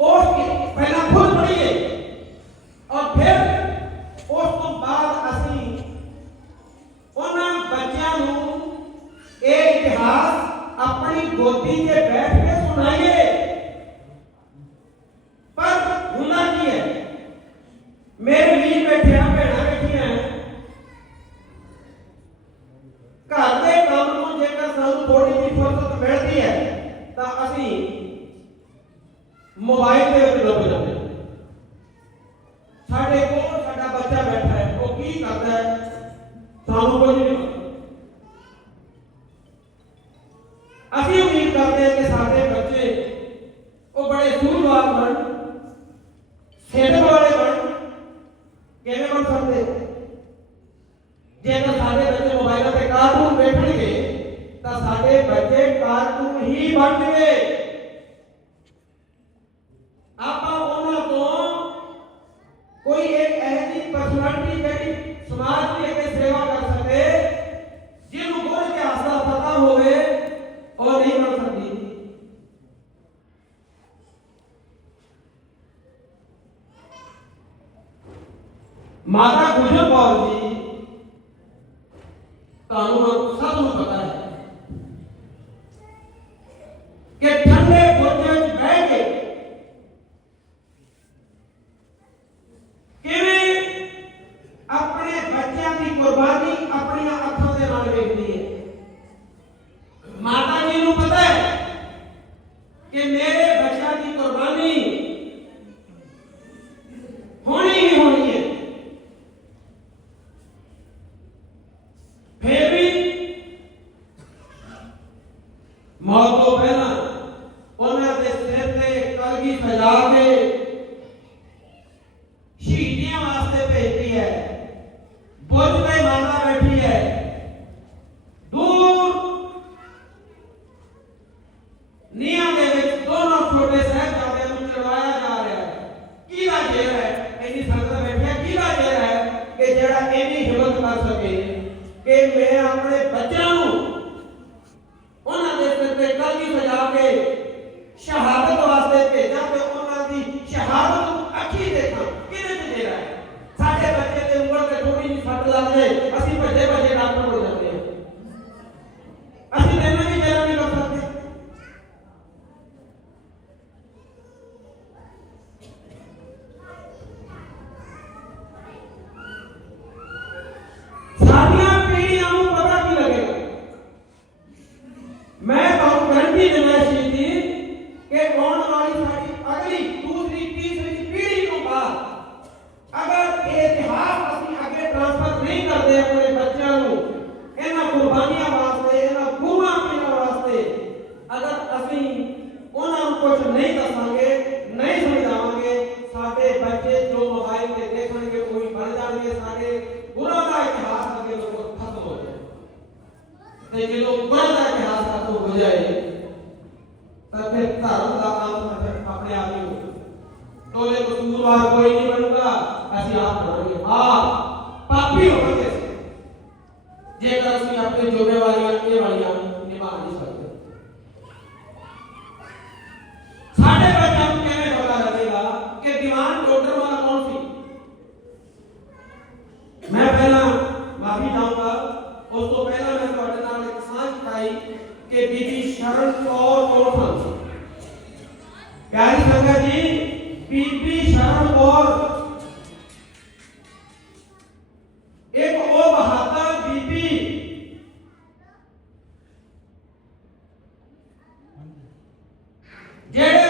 Hoje बचे बचे कारतून ही बन गए आपा तो कोई एक ऐसी समाज के लिए सेवा कर सके, जिन गुण के पता होवे और नहीं बन सकती माता गुजर कौर जी कानून सब पता है। Que me ha repatado ਸਾਡੇ ਵਿੱਚ ਕੰਮ ਕਿਵੇਂ ਹੋਦਾ ਰਹੇਗਾ ਕਿ ਦੀਵਾਨ ਡੋਡਰ ਵਾਲਾ ਕੌਣ ਸੀ ਮੈਂ ਪਹਿਲਾਂ ਮਾਫੀ ਚਾਹਾਂਗਾ ਉਸ ਤੋਂ ਪਹਿਲਾਂ ਮੈਂ ਤੁਹਾਡੇ ਨਾਲ ਇੱਕ ਸਾਂਝ ਪਾਈ ਕਿ ਬੀਬੀ ਸ਼ਰਨ ਕੌਰ ਕੌਣ ਸਨ ਪਿਆਰੀ ਸੰਗਤ ਜੀ ਬੀਬੀ ਸ਼ਰਨ ਕੌਰ ਇੱਕ ਉਹ ਬਹਾਦਰ ਬੀਬੀ ਜਿਹੜੇ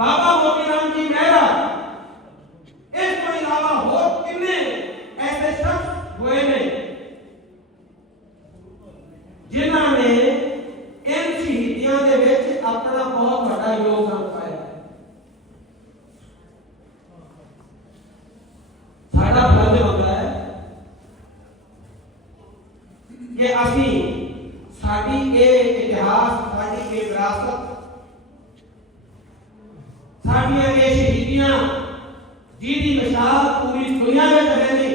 বাবা ਸਾਡੀਆਂ ਇਹ ਸ਼ਹੀਦੀਆਂ ਜਿਹਦੀ ਮਸ਼ਾਲ ਪੂਰੀ ਦੁਨੀਆ ਵਿੱਚ ਰਹਿੰਦੀ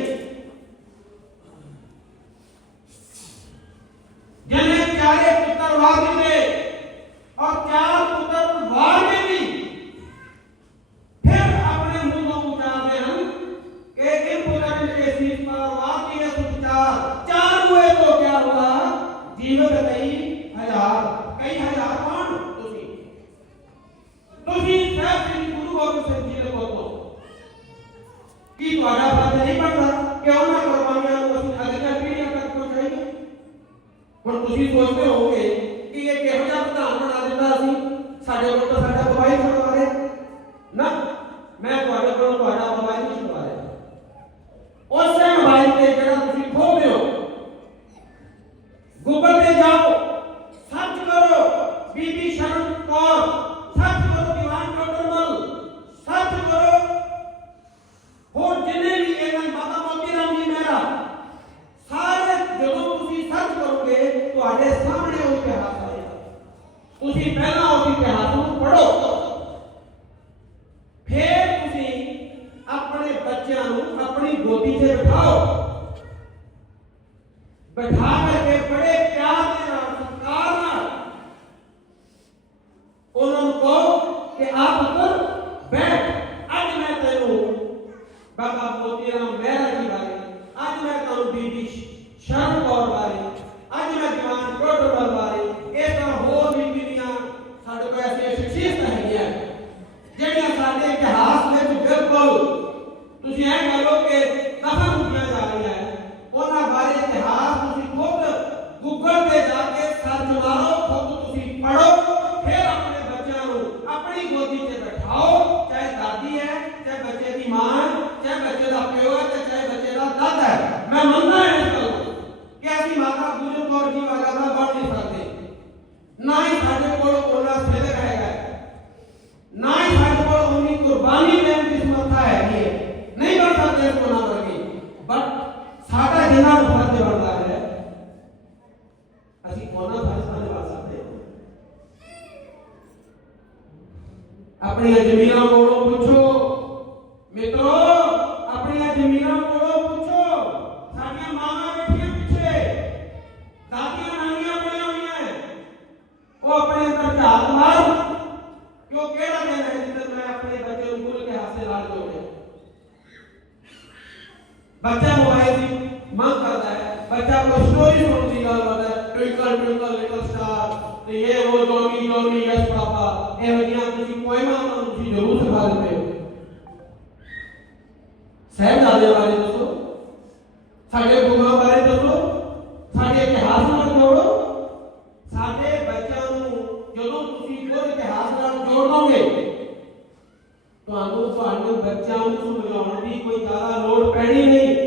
глобально बैठा करके बड़े प्यार ਆਪਣੀਆਂ ਜ਼ਮੀਨਾਂ ਕੋਲੋਂ ਪੁੱਛੋ ਮਿੱਤਰੋ ਆਪਣੀਆਂ ਜ਼ਮੀਨਾਂ ਕੋਲੋਂ ਪੁੱਛੋ ਸਾਡੀਆਂ ਮਾਵਾਂ ਬੈਠੀਆਂ ਪਿੱਛੇ ਦਾਦੀਆਂ ਨਾਨੀਆਂ ਬਣੀਆਂ ਹੋਈਆਂ ਉਹ ਆਪਣੇ ਅੰਦਰ ਝਾਤ ਮਾਰ ਕਿ ਉਹ ਕਿਹੜਾ ਦਿਨ ਹੈ ਜਿੱਦ ਮੈਂ ਆਪਣੇ ਬੱਚੇ ਨੂੰ ਮੂਲ ਕੇ ਹਾਸੇ ਨਾਲ ਜੋੜਿਆ ਬੱਚਾ ਮੋਬਾਈਲ ਦੀ ਮੰਗ ਕਰਦਾ ਹੈ ਬੱਚਾ ਕੋਈ ਸਟੋਰੀ ਸੁਣਦੀ ਗੱਲ ਕਰਦਾ ਹੈ ਟਵਿੰਕਲ ਟਵਿੰਕਲ ਲਿਟਲ ਸਟਾਰ ਤੇ ਇਹ ਉਹ ਲੋਮੀ ਲੋਮੀ ਯਸ ਪਾਪਾ ਇਹ ਵਜੀਆਂ ਤੁਸੀਂ ਕੋਈ ਮਾਂ ਬਣਾ ਦਿੱਤੇ ਸਹਿਬਜ਼ਾਦੇ ਬਾਰੇ ਦੱਸੋ। ਸਾਡੇ ਗੁਰੂਆਂ ਬਾਰੇ ਦੱਸੋ। ਸਾਡੇ ਇਤਿਹਾਸ ਨਾਲ ਜੋੜੋ। ਸਾਡੇ ਬੱਚਿਆਂ ਨੂੰ ਜਦੋਂ ਤੁਸੀਂ ਉਹ ਇਤਿਹਾਸ ਨਾਲ ਜੋੜੋਗੇ, ਤੁਹਾਨੂੰ ਤੁਹਾਡੇ ਬੱਚਿਆਂ ਨੂੰ ਸਮਝਾਉਣ ਦੀ ਕੋਈ ਜ਼ਿਆਦਾ ਲੋੜ ਪੈਣੀ ਨਹੀਂ।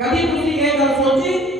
कभी तुमने ये गल सोची